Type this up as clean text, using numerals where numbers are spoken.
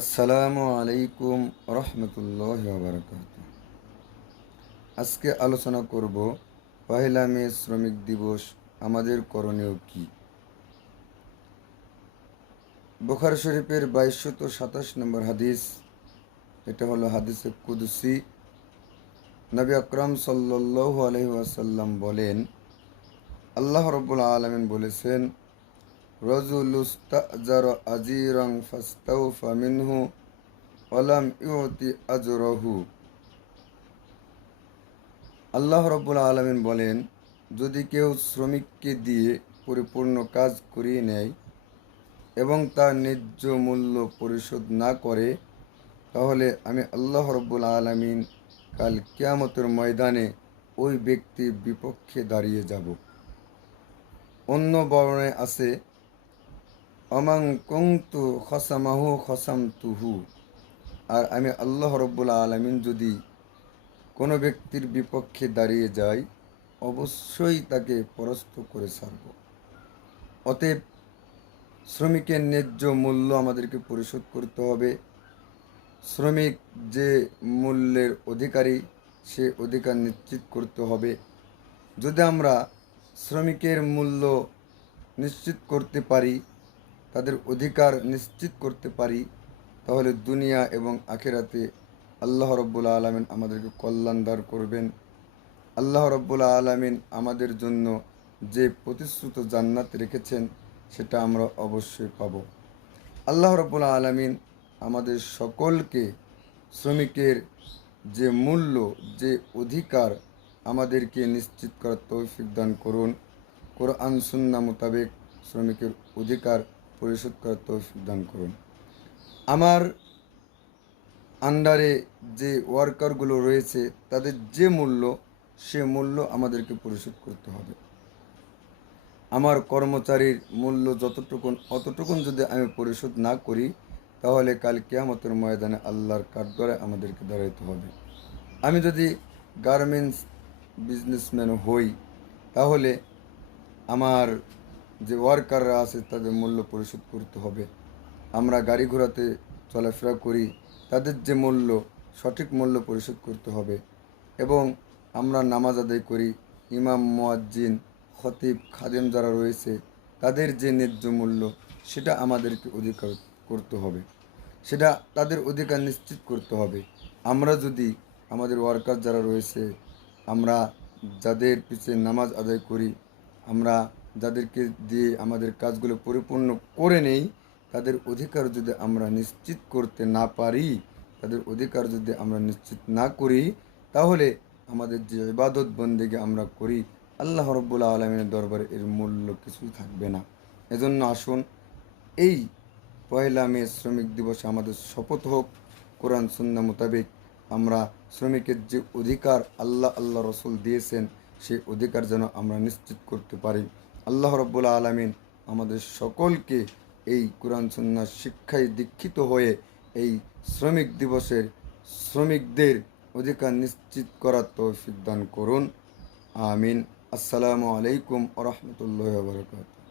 আসসালামু আলাইকুম রহমতুল্লাহি ওয়া বারাকাতুহু। আজকে আলোচনা করব পহেলা মে শ্রমিক দিবস আমাদের করণীয় কি। বুখারী শরীফের 2227 নম্বর হাদিস, এটা হলো হাদিসে কুদসি। নবী আকরাম সাল্লাল্লাহু আলাইহি ওয়াসাল্লাম বলেন, আল্লাহ রাব্বুল আলামিন বলেছেন, রাজুলুস্তাজার আজিরান ফাস্তাওফা মিনহু ওয়ালাম ইউতি আজরাহু। আল্লাহ রাব্বুল আলামিন বলেন, যদি কেউ শ্রমিককে দিয়ে পরিপূর্ণ কাজ করিয়ে নেয় এবং তার ন্যায্য মূল্য পরিশোধ না করে, তাহলে আমি আল্লাহ রাব্বুল আলামিন কাল কিয়ামতের ময়দানে ওই ব্যক্তির বিপক্ষে দাঁড়িয়ে যাব। অন্য বর্ণায় আছে, অমাং কুনতু খসামাহু খসামতুহু। আর আমি আল্লাহ রাব্বুল আলামিন যদি কোনো ব্যক্তির বিপক্ষে দাঁড়িয়ে যাই, অবশ্যই তাকে পরাস্ত করে ছাড়ব। অতএব শ্রমিকের ন্যায্য মূল্য আমাদেরকে পরিশোধ করতে হবে। শ্রমিক যে মূল্যের অধিকারী, সে অধিকার নিশ্চিত করতে হবে। যদি আমরা শ্রমিকের মূল্য নিশ্চিত করতে পারি, তাদের অধিকার নিশ্চিত করতে পারি, তাহলে দুনিয়া এবং আখিরাতে আল্লাহ রাব্বুল আলামিন আমাদেরকে কল্যাণ দান করবেন। আল্লাহ রাব্বুল আলামিন আমাদের জন্য যে প্রতিশ্রুত জান্নাত রেখেছেন, সেটা আমরা অবশ্যই পাব। আল্লাহ রাব্বুল আলামিন আমাদের সকলকে শ্রমিকের যে মূল্য, যে অধিকার, আমাদেরকে নিশ্চিত করার তৌফিক দান করুন। কোরআন সুন্নাহ মোতাবেক শ্রমিকের অধিকার পরিশোধ করার তৌফিক দান করুন। আমার আন্ডারে যে ওয়ার্কারগুলো রয়েছে, তাদের যে মূল্য, সে মূল্য আমাদেরকে পরিশোধ করতে হবে। আমার কর্মচারীর মূল্য যতটুকুন, অতটুকুন যদি আমি পরিশোধ না করি, তাহলে কাল কিয়ামতের ময়দানে আল্লাহর কাঠগড়ায় আমাদেরকে দাঁড়াইতে হবে। আমি যদি গার্মেন্টস বিজনেসম্যান হই, তাহলে আমার যে ওয়ার্কাররা আছে তাদের মূল্য পরিশোধ করতে হবে। আমরা গাড়ি ঘোড়াতে চলাফেরা করি, তাদের যে মূল্য, সঠিক মূল্য পরিশোধ করতে হবে। এবং আমরা নামাজ আদায় করি, ইমাম, মুয়াজ্জিন, খতিব, খাদেম যারা রয়েছে, তাদের যে ন্যায্য মূল্য, সেটা আমাদেরকে অধিকার করতে হবে। সেটা তাদের অধিকার নিশ্চিত করতে হবে। আমরা যদি আমাদের ওয়ার্কার যারা রয়েছে, আমরা যাদের পিছনে নামাজ আদায় করি, আমরা যাদেরকে দিয়ে আমাদের কাজগুলো পরিপূর্ণ করে নেই, তাদের অধিকার যদি আমরা নিশ্চিত করতে না পারি, তাদের অধিকার যদি আমরা নিশ্চিত না করি, তাহলে আমাদের যে ইবাদত বন্দেগী আমরা করি, আল্লাহ রাব্বুল আলামিনের দরবারে এর মূল্য কিছুই থাকবে না। এজন্য আসুন, এই পয়লা মে শ্রমিক দিবসে আমাদের শপথ হোক, কোরআন সুন্নাহ মোতাবেক আমরা শ্রমিকের যে অধিকার আল্লাহ রসুল দিয়েছেন, সেই অধিকার যেন আমরা নিশ্চিত করতে পারি। আল্লাহ রাব্বুল আলামিন আমাদের সকলকে এই কোরআন সুন্নাহ শিক্ষায় দীক্ষিত হয়ে এই শ্রমিক দিবসের শ্রমিকদের অধিকার নিশ্চিত করার তৌফিক দান করুন। আমিন। আসসালামু আলাইকুম ওয়া রাহমাতুল্লাহি ওয়া বারাকাতুহু।